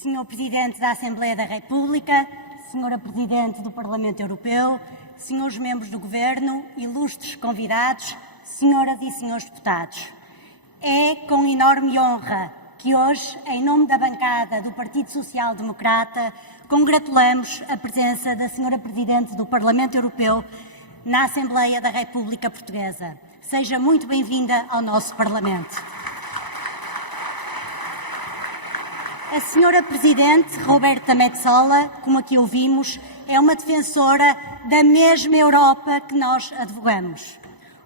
Senhor Presidente da Assembleia da República, Senhora Presidente do Parlamento Europeu, Senhores Membros do Governo, ilustres convidados, Senhoras e Senhores Deputados. É com enorme honra que hoje, em nome da bancada do Partido Social Democrata, congratulamos a presença da Senhora Presidente do Parlamento Europeu na Assembleia da República Portuguesa. Seja muito bem-vinda ao nosso Parlamento. A Senhora Presidente Roberta Metsola, como aqui ouvimos, é uma defensora da mesma Europa que nós advogamos.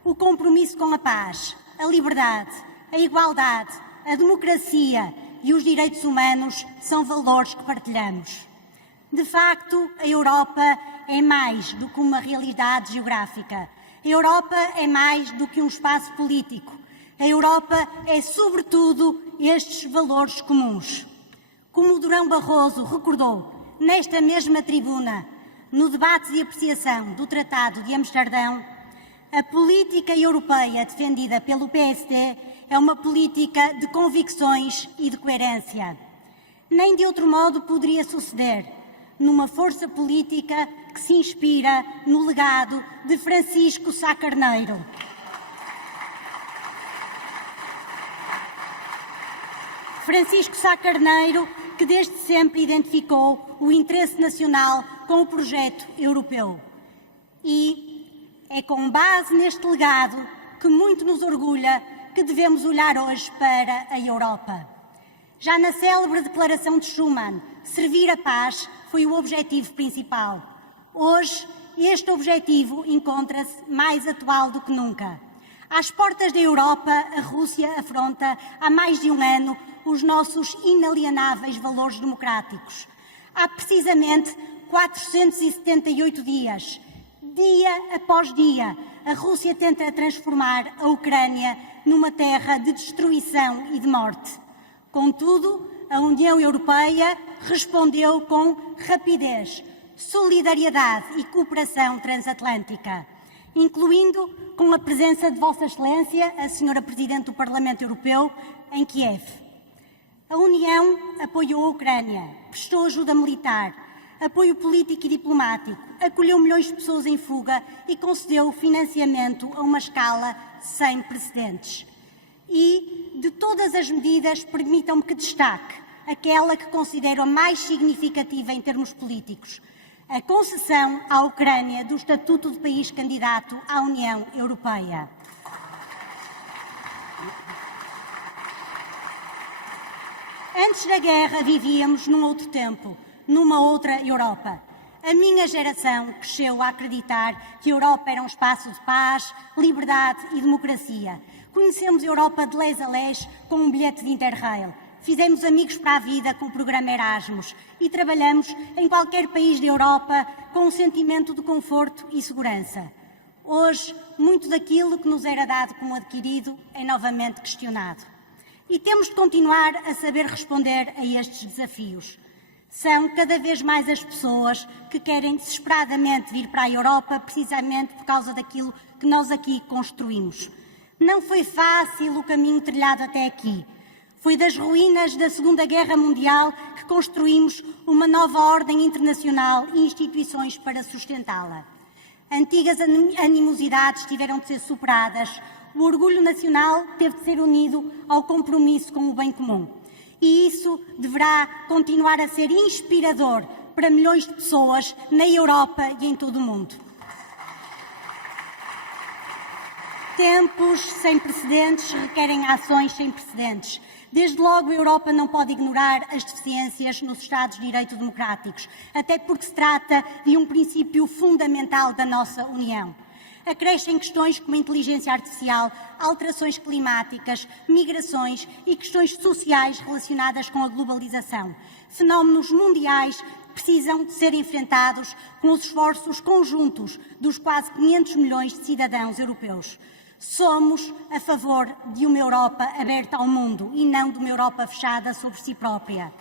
O compromisso com a paz, a liberdade, a igualdade, a democracia e os direitos humanos são valores que partilhamos. De facto, a Europa é mais do que uma realidade geográfica. A Europa é mais do que um espaço político. A Europa é, sobretudo, estes valores comuns. Como Durão Barroso recordou nesta mesma tribuna, no debate de apreciação do Tratado de Amsterdão, a política europeia defendida pelo PSD é uma política de convicções e de coerência. Nem de outro modo poderia suceder numa força política que se inspira no legado de Francisco Sá Carneiro. Francisco Sá Carneiro, que desde sempre identificou o interesse nacional com o projeto europeu. E é com base neste legado que muito nos orgulha que devemos olhar hoje para a Europa. Já na célebre Declaração de Schuman, servir a paz foi o objetivo principal. Hoje, este objetivo encontra-se mais atual do que nunca. Às portas da Europa, a Rússia afronta há mais de um ano os nossos inalienáveis valores democráticos. Há precisamente 478 dias, dia após dia, a Rússia tenta transformar a Ucrânia numa terra de destruição e de morte. Contudo, a União Europeia respondeu com rapidez, solidariedade e cooperação transatlântica, incluindo com a presença de Vossa Excelência, a Senhora Presidente do Parlamento Europeu, em Kiev. A União apoiou a Ucrânia, prestou ajuda militar, apoio político e diplomático, acolheu milhões de pessoas em fuga e concedeu financiamento a uma escala sem precedentes. E, de todas as medidas, permitam-me que destaque aquela que considero a mais significativa em termos políticos, a concessão à Ucrânia do estatuto de país candidato à União Europeia. Antes da guerra vivíamos num outro tempo, numa outra Europa. A minha geração cresceu a acreditar que a Europa era um espaço de paz, liberdade e democracia. Conhecemos a Europa de les a les com um bilhete de Interrail. Fizemos amigos para a vida com o programa Erasmus e trabalhamos em qualquer país da Europa com um sentimento de conforto e segurança. Hoje, muito daquilo que nos era dado como adquirido é novamente questionado. E temos de continuar a saber responder a estes desafios. São cada vez mais as pessoas que querem desesperadamente vir para a Europa precisamente por causa daquilo que nós aqui construímos. Não foi fácil o caminho trilhado até aqui. Foi das ruínas da Segunda Guerra Mundial que construímos uma nova ordem internacional e instituições para sustentá-la. Antigas animosidades tiveram de ser superadas. O orgulho nacional teve de ser unido ao compromisso com o bem comum. E isso deverá continuar a ser inspirador para milhões de pessoas na Europa e em todo o mundo. Tempos sem precedentes requerem ações sem precedentes. Desde logo, a Europa não pode ignorar as deficiências nos Estados de Direito democráticos, até porque se trata de um princípio fundamental da nossa União. Acrescem questões como a inteligência artificial, alterações climáticas, migrações e questões sociais relacionadas com a globalização. Fenómenos mundiais que precisam de ser enfrentados com os esforços conjuntos dos quase 500 milhões de cidadãos europeus. Somos a favor de uma Europa aberta ao mundo e não de uma Europa fechada sobre si própria.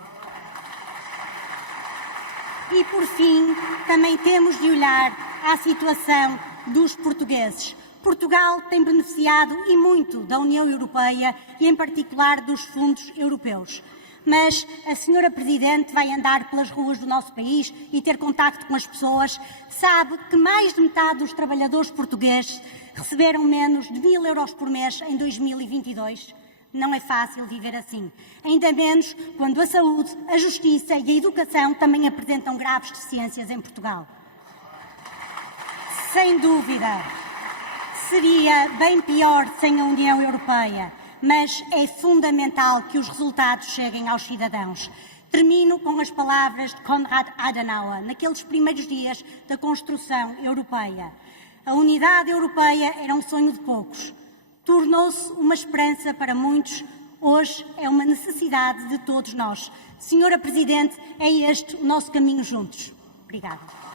E, por fim, também temos de olhar à situação dos portugueses. Portugal tem beneficiado e muito da União Europeia e, em particular, dos fundos europeus. mas a senhora Presidente vai andar pelas ruas do nosso país e ter contacto com as pessoas, sabe que mais de metade dos trabalhadores portugueses receberam menos de 1.000 euros por mês em 2022. Não é fácil viver assim, ainda menos quando a saúde, a justiça e a educação também apresentam graves deficiências em Portugal. Sem dúvida, seria bem pior sem a União Europeia, mas é fundamental que os resultados cheguem aos cidadãos. Termino com as palavras de Konrad Adenauer, naqueles primeiros dias da construção europeia. A unidade europeia era um sonho de poucos. Tornou-se uma esperança para muitos. Hoje é uma necessidade de todos nós. Senhora Presidente, é este o nosso caminho juntos. Obrigada.